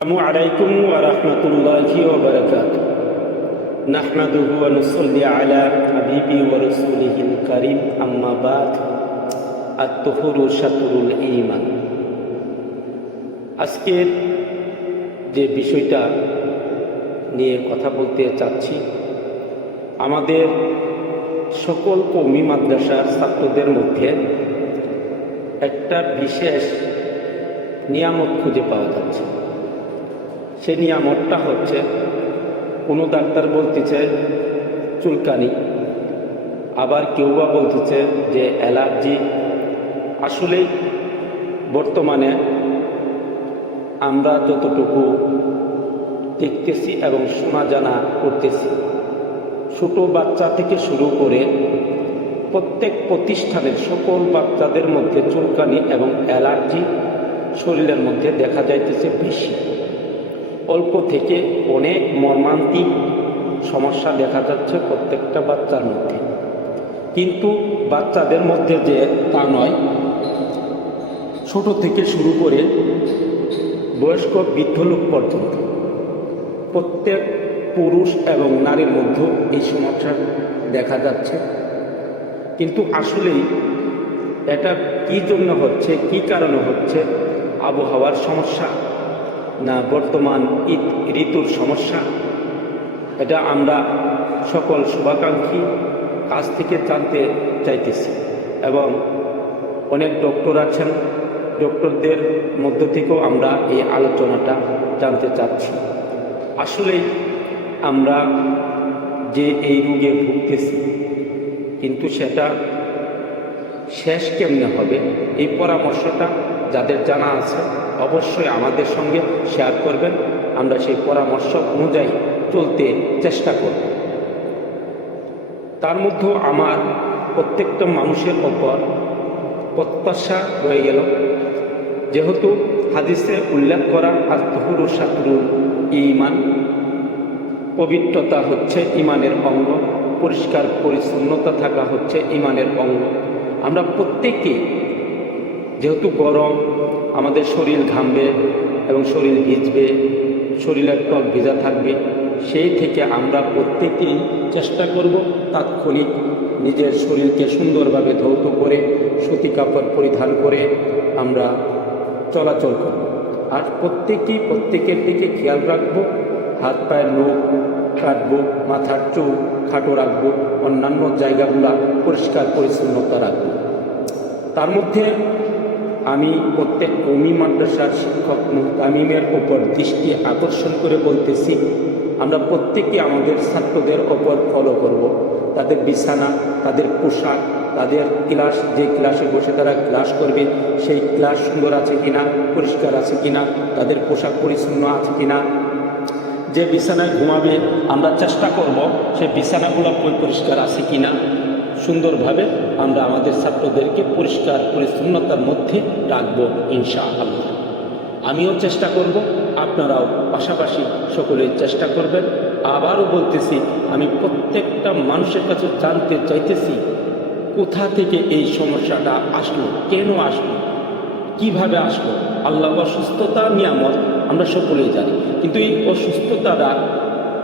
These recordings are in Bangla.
আসসালামু আলাইকুম ওয়া রাহমাতুল্লাহি ওয়া বারাকাতুহু নাহমাদুহু ওয়া নুসাল্লি আলা হাবিবি ওয়া রাসূলিহিল কারীম আম্মা বাদ আত-তুহুরু শাতরুল ঈমান। আজকের যে বিষয়টা নিয়ে কথা বলতে চাচ্ছি, আমাদের সকল কওমি মাদ্রাসার ছাত্রদের মধ্যে একটা বিশেষ নিয়ামত খুঁজে পাওয়া যাচ্ছে। সে নিয়ামতটা হচ্ছে, কোনো ডাক্তার বলতেছে চুলকানি, আবার কেউ বা বলতেছে যে অ্যালার্জি। আসলেই বর্তমানে আমরা যতটুকু দেখতেছি এবং শোনা জানা করতেছি, ছোটো বাচ্চা থেকে শুরু করে প্রত্যেক প্রতিষ্ঠানের সকল বাচ্চাদের মধ্যে চুলকানি এবং অ্যালার্জি শরীরের মধ্যে দেখা যাইতেছে বেশি। অল্প থেকে অনেক মর্মান্তিক সমস্যা দেখা যাচ্ছে প্রত্যেকটা বাচ্চার মধ্যে। কিন্তু বাচ্চাদের মধ্যে যে তা নয়, ছোট থেকে শুরু করে বয়স্ক বৃদ্ধ লোক পর্যন্ত প্রত্যেক পুরুষ এবং নারীর মধ্যেও এই সমস্যা দেখা যাচ্ছে। কিন্তু আসলেই এটা কী জন্য হচ্ছে, কী কারণে হচ্ছে? আবহাওয়ার সমস্যা না বর্তমান ঋতুর সমস্যা? এটা আমরা সকল শুভাকাঙ্ক্ষী কাছ থেকে জানতে চাইতেছি, এবং অনেক ডক্টর আছেন, ডক্টরদের মধ্য থেকেও আমরা এই আলোচনাটা জানতে চাচ্ছি। আসলেই আমরা যে এই রোগে ভুগতেছি, কিন্তু সেটা শেষ কেমনে হবে, এই পরামর্শটা যাদের জানা আছে অবশ্যই আমাদের সঙ্গে শেয়ার করবেন। আমরা সেই পরামর্শ অনুযায়ী চলতে চেষ্টা করব। তার মধ্যেও আমার প্রত্যেকটা মানুষের ওপর প্রত্যাশা রয়ে গেল, যেহেতু হাদিসে উল্লেখ করা আত-তুহুরু শাতরুল ঈমান, পবিত্রতা হচ্ছে ইমানের অঙ্গ, পরিষ্কার পরিচ্ছন্নতা থাকা হচ্ছে ইমানের অঙ্গ। আমরা প্রত্যেকে, যেহেতু গরম, আমাদের শরীর ঘামবে এবং শরীর ভিজবে, শরীরের ত্বক ভেজা থাকবে, সেই থেকে আমরা প্রত্যেকেই চেষ্টা করব তাৎক্ষণিক নিজের শরীরকে সুন্দরভাবে ধৌত করে সুতি কাপড় পরিধান করে আমরা চলাচল করব। আর প্রত্যেকেই প্রত্যেকের দিকে খেয়াল রাখবো, হাত পায়ের নখ কাটবো, মাথার চুল খাটো রাখবো, অন্যান্য জায়গাগুলো পরিষ্কার পরিচ্ছন্নতা রাখবো। তার মধ্যে আমি প্রত্যেক কওমি মাদ্রাসার শিক্ষক মুহতামিমের ওপর দৃষ্টি আকর্ষণ করে বলতেছি, আমরা প্রত্যেকে আমাদের ছাত্রদের ওপর ফলো করব। তাদের বিছানা, তাদের পোশাক, তাদের ক্লাস, যে ক্লাসে বসে তারা ক্লাস করবে সেই ক্লাস সুন্দর আছে কিনা, পরিষ্কার আছে কিনা, তাদের পোশাক পরিচ্ছন্ন আছে কিনা। যে বিছানায় ঘুমাবে আমরা চেষ্টা করব সেই বিছানাগুলো পরিষ্কার আছে কিনা। সুন্দরভাবে আমরা আমাদের ছাত্রদেরকে পরিষ্কার পরিচ্ছন্নতার মধ্যে রাখবো ইনশাআল্লাহ। আমিও চেষ্টা করব, আপনারাও পাশাপাশি সকলেই চেষ্টা করবেন। আবারও বলতেছি, আমি প্রত্যেকটা মানুষের কাছে জানতে চাইতেছি, কোথা থেকে এই সমস্যাটা আসলো, কেন আসলো, কিভাবে আসলো। আল্লাহ অসুস্থতার নিয়ামত আমরা সকলেই জানি, কিন্তু এই অসুস্থতাটা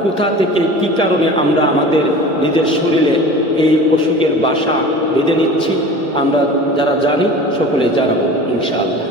কোথা থেকে, কি কারণে আমরা আমাদের নিজের শরীরে এই অসুখের বাসা বেঁধে নিচ্ছি, আমরা যারা জানি সকলেই জানাবো ইনশাআল্লাহ।